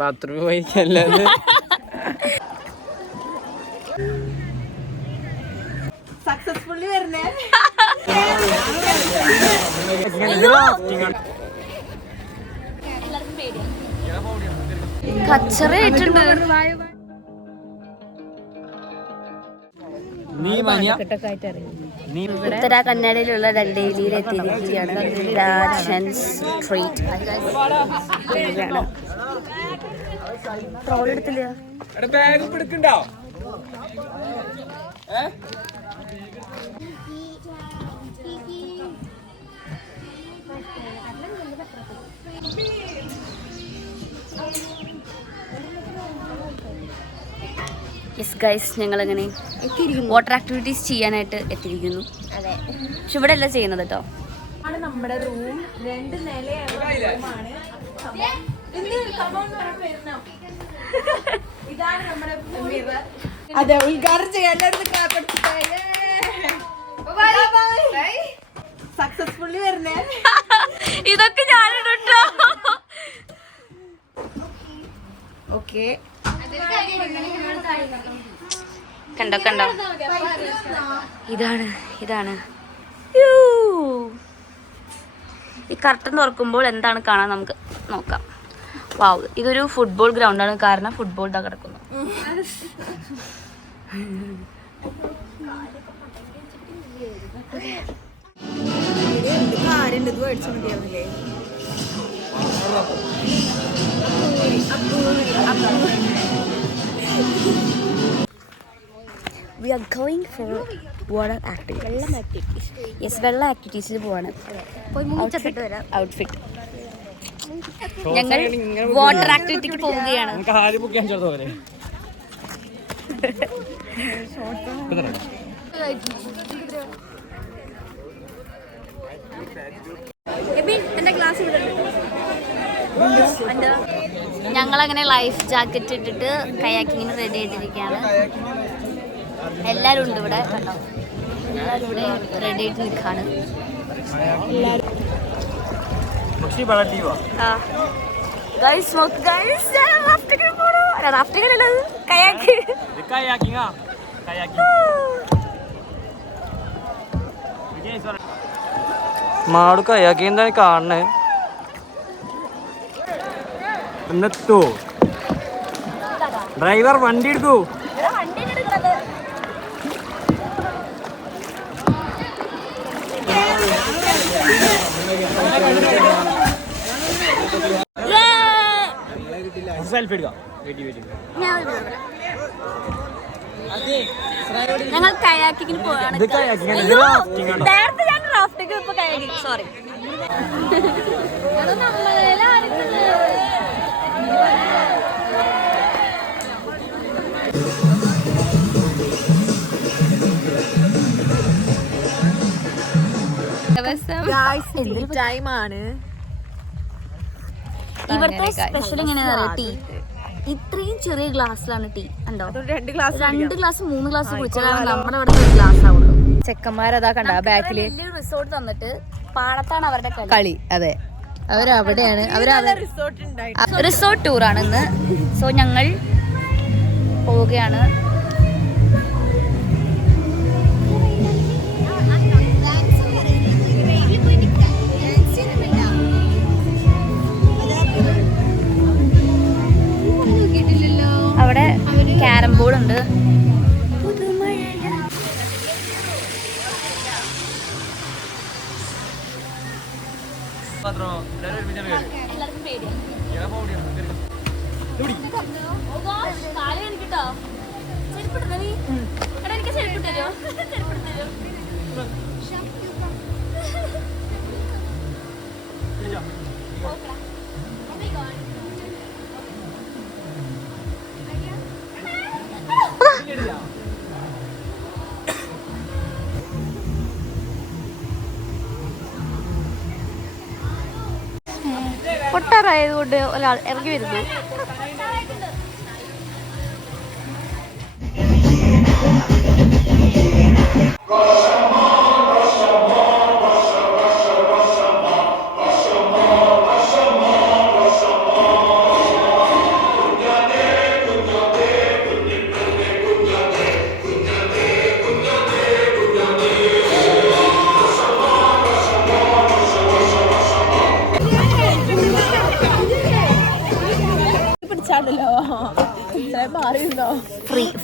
ബാത്റൂമിൽ പോയിക്കല്ലാതെ സക്സസ്ഫുള്ളി വരുന്നേ കച്ചറയായിട്ടുണ്ട്. ഉത്തര കന്നഡയിലുള്ള ഡൽഹിയിൽ എത്തിയിരിക്കുകയാണ്. രാജൻസ് സ്ട്രീറ്റ് ട്രോൾ എടുത്തില്ല. യെസ് ഗൈസ്, ഞങ്ങളങ്ങനെ വാട്ടർ ആക്ടിവിറ്റീസ് ചെയ്യാനായിട്ട് എത്തിയിരിക്കുന്നു. പക്ഷെ ഇവിടെ അല്ല ചെയ്യുന്നത് കേട്ടോ. നമ്മുടെ റൂം 2 നിലയാണ്. ഇതാണ് നമ്മുടെ മിറർ. അതെ, ഉദ്ഘാടനം ചെയ്യാൻ സക്സസ്ഫുള്ളി വരുന്നേ. ഇതൊക്കെ ഞാനിട്ടോ. ഓക്കെ, കണ്ടോ കണ്ടോ, ഇതാണ് ഇതാണ്. ഈ കർട്ടൻ തുറക്കുമ്പോൾ എന്താണ് കാണാൻ നമുക്ക് നോക്കാം. വാവ്, ഇതൊരു ഫുട്ബോൾ ഗ്രൗണ്ടാണ്. കാരണം ഫുട്ബോൾ ഇതാ കിടക്കുന്നു. We are going for water activities. Yes, വെള്ള ആക്ടിവിറ്റീസിൽ പോവാണ്. ഔട്ട്ഫിറ്റ് ഞങ്ങൾ വാട്ടർ ആക്ടിവിറ്റിക്ക് പോവുകയാണ്. ഞങ്ങളങ്ങനെ ലൈഫ് ജാക്കറ്റ് ഇട്ടിട്ട് കയാക്കിങ്ങിന് റെഡി ആയിട്ടിരിക്കുകയാണ്. എല്ലാവരും ഉണ്ട് ഇവിടെ, കണ്ടോ, എല്ലാവരും ഇവിടെ റെഡി ആയിട്ട് നിൽക്കാണ്. മാടു കയാക്കി എന്താണ് കാണണേ? എന്നെത്തോ ഡ്രൈവർ വണ്ടി എടുക്കൂ. സെൽഫി എടുക്കാം. ഞങ്ങൾ കയാക്കിങ്ങിന് പോവാണ്. സോറി, ടൈമാണ്. ഇവിടുത്തെ സ്പെഷ്യൽ എങ്ങനെയാ ടീ. ഇത്രയും ചെറിയ ഗ്ലാസ്സിലാണ് ടീ. ഉണ്ടോ, 2 ഗ്ലാസ് 3 ഗ്ലാസ് കുടിച്ചാലാണ് നമ്മുടെ ഇവിടുത്തെ ഒരു ഗ്ലാസ് ആവുള്ളൂ. ചെക്കന്മാരതാ കണ്ട ബാക്കില് റിസോർട്ട് തന്നിട്ട് പാടത്താണ് അവരുടെ കളി. അതെ, അവരവിടെയാണ്. റിസോർട്ട് ടൂറാണ് ഇന്ന്. സോ ഞങ്ങൾ പോവുകയാണ്. അവിടെ ക്യാരം ബോർഡ് ഉണ്ട്. പൊട്ടാറായതുകൊണ്ട് ഒരാൾ ഇറങ്ങി വരുന്നു.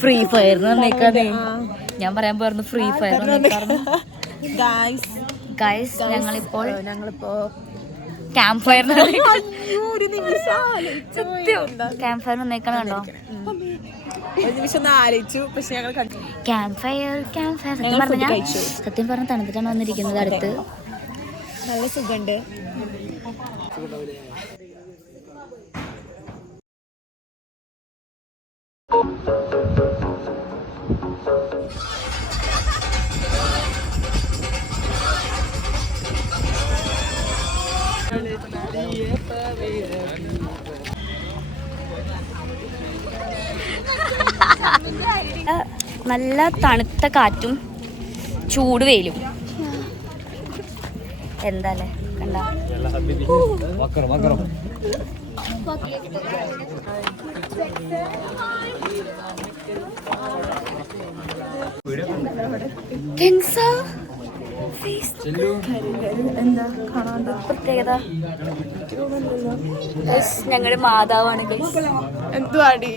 ഫ്രീ ഫയർ വന്നേക്കാതെ ഞാൻ പറയാൻ പറഞ്ഞു ഫ്രീ ഫയർ ഗൈസ് ഞങ്ങളിപ്പോ ക്യാമ്പ് ഫയർ ക്യാമ്പ് ഫയർ വന്നേക്കണം കണ്ടോ ക്യാമ്പ് ഫയർ സത്യം പറഞ്ഞ തണുത്തിട്ടാണ് വന്നിരിക്കുന്നത് അടുത്ത് നല്ല സുഖമുണ്ട്. നല്ല തണുത്ത കാറ്റും ചൂട് വെയിലും എന്താല്ലേ കണ്ട എന്താ കാണാണ്ട് പ്രത്യേകത ഞങ്ങളുടെ മാതാവാണ് എന്തുവാടി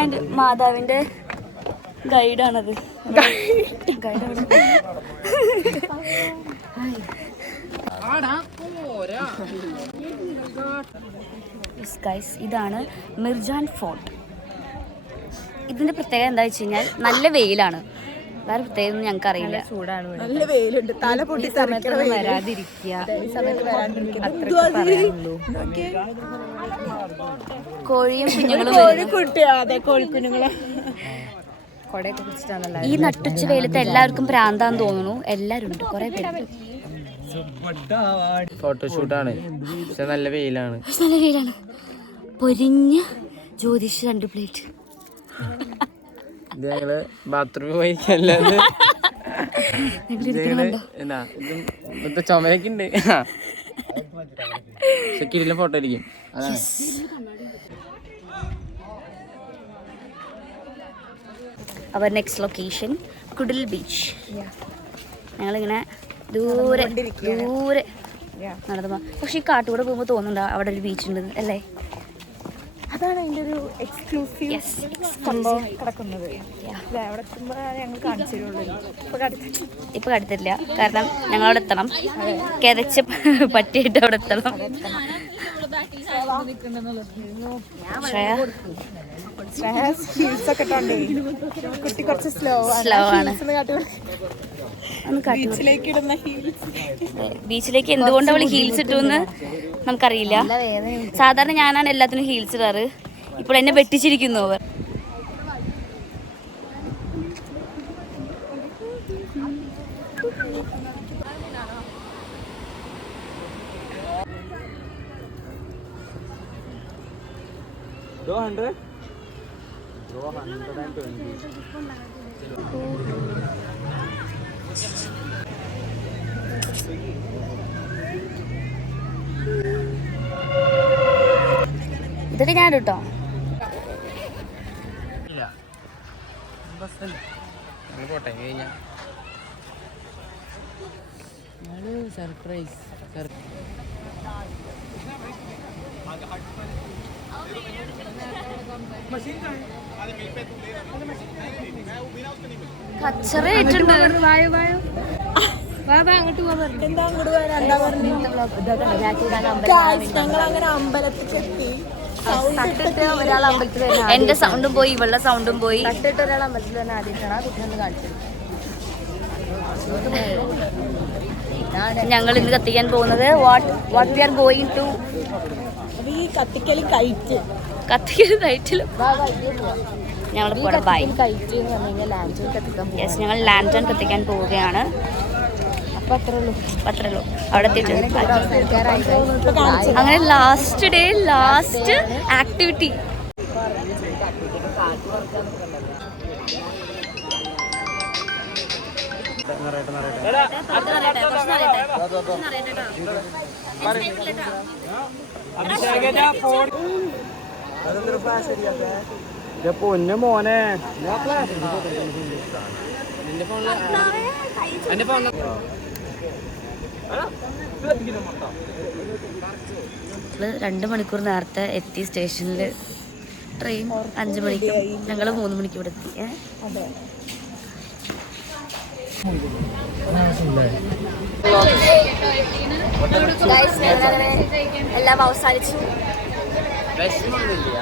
ആൻഡ് മാതാവിന്റെ ഗൈഡാണത് ഗൈഡ് ഇതാണ് മിർജാൻ ഫോർട്ട്. ഇതിന്റെ പ്രത്യേകത എന്താ വെച്ച് കഴിഞ്ഞാൽ നല്ല വെയിലാണ്, വേറെ പ്രത്യേകത ഞങ്ങൾക്ക് അറിയില്ല. ചൂടാണ്, നല്ല വെയിലുണ്ട്, തല പൊട്ടി വരാതിരിക്കുക, കോഴിയും കുഞ്ഞുങ്ങളും കോഴിക്കുഞ്ഞുങ്ങളെ ഈ നട്ടുച്ച വെയിലത്ത് എല്ലാവർക്കും പ്രാന്താന്ന് തോന്നുന്നു. എല്ലാരും ഉണ്ട്, കുറെ പേര്. ഫോട്ടോഷൂട്ടാണ്, പക്ഷെ നല്ല വെയിലാണ്. നല്ല വെയിലാണ്. പൊരിഞ്ഞ ജ്യോതിഷ് 2 പ്ലേറ്റ്. ഇത് ഞങ്ങള് ബാത്റൂമിൽ പോയി ഇന്നത്തെ ചുമയൊക്കെ ഉണ്ട്. പക്ഷെ കിടിലം ഫോട്ടോ ആയിരിക്കും. അതാണ് അവർ നെക്സ്റ്റ് ലൊക്കേഷൻ കുടിൽ ബീച്ച്. ഞങ്ങളിങ്ങനെ ദൂരെ നടന്നു. പക്ഷെ ഈ കാട്ടുകൂടെ പോകുമ്പോൾ തോന്നുന്നുണ്ടോ അവിടെ ഒരു ബീച്ച് ഉണ്ട് അല്ലേ? അതാണ് അതിൻ്റെ ഒരു എക്സ്ക്ലൂസീവ് സംഭവം കിടക്കുന്നത്. അവിടെ എത്തുമ്പോൾ ഞങ്ങൾ കാണിച്ചു തരുള്ളൂ. ഇപ്പൊ കടത്തില്ല, കാരണം ഞങ്ങളവിടെ എത്തണം. കിതച്ച് പറ്റിയിട്ട് അവിടെ എത്തണം. കുട്ടി കുറച്ച് സ്ലോ ആണ്. ബീച്ചിലേക്ക് എന്തുകൊണ്ട് അവള് ഹീൽസ് ഇട്ടുന്ന് നമുക്കറിയില്ല. സാധാരണ ഞാനാണ് എല്ലാത്തിനും ഹീൽസ് ഇടാറ്. ഇപ്പോൾ എന്നെ വെട്ടിച്ചിരിക്കുന്നു അവർ. ഇതൊക്കെ ഞാൻ കേട്ടോ. സർപ്രൈസ്. കച്ചറയായിട്ടുണ്ട്. എന്റെ സൗണ്ടും പോയി, ഇവളുടെ സൗണ്ടും പോയി. ഒരാൾ അമ്പലത്തിൽ തന്നെ ആദ്യമായിട്ടാണ് ആ കുട്ടി ഒന്ന് കാണിച്ചത്. ഞങ്ങൾ ഇന്ന് കത്തിക്കാൻ പോകുന്നത് what we are going to കത്തിക്കലും കയറ്റ് ഞങ്ങൾ ബൈ. യെസ്, ഞങ്ങൾ ലാൻറ്റേൺ കത്തിക്കാൻ പോവുകയാണ്. അത്രേ ഉള്ളൂ. അവിടെ എത്തിയിട്ടുണ്ട്. അങ്ങനെ ലാസ്റ്റ് ഡേ, ലാസ്റ്റ് ആക്ടിവിറ്റി. പൊന്നു മോനെ, എന്റെ ഫോണിൽ 2 മണിക്കൂർ നേരത്തെ എത്തി സ്റ്റേഷനിൽ. ട്രെയിൻ 5 മണിക്കും, ഞങ്ങൾ 3 മണിക്ക് ഇവിടെ എത്തി. അതെ. എല്ലാം അവസാനിച്ചു. വിഷമൊന്നുമില്ല.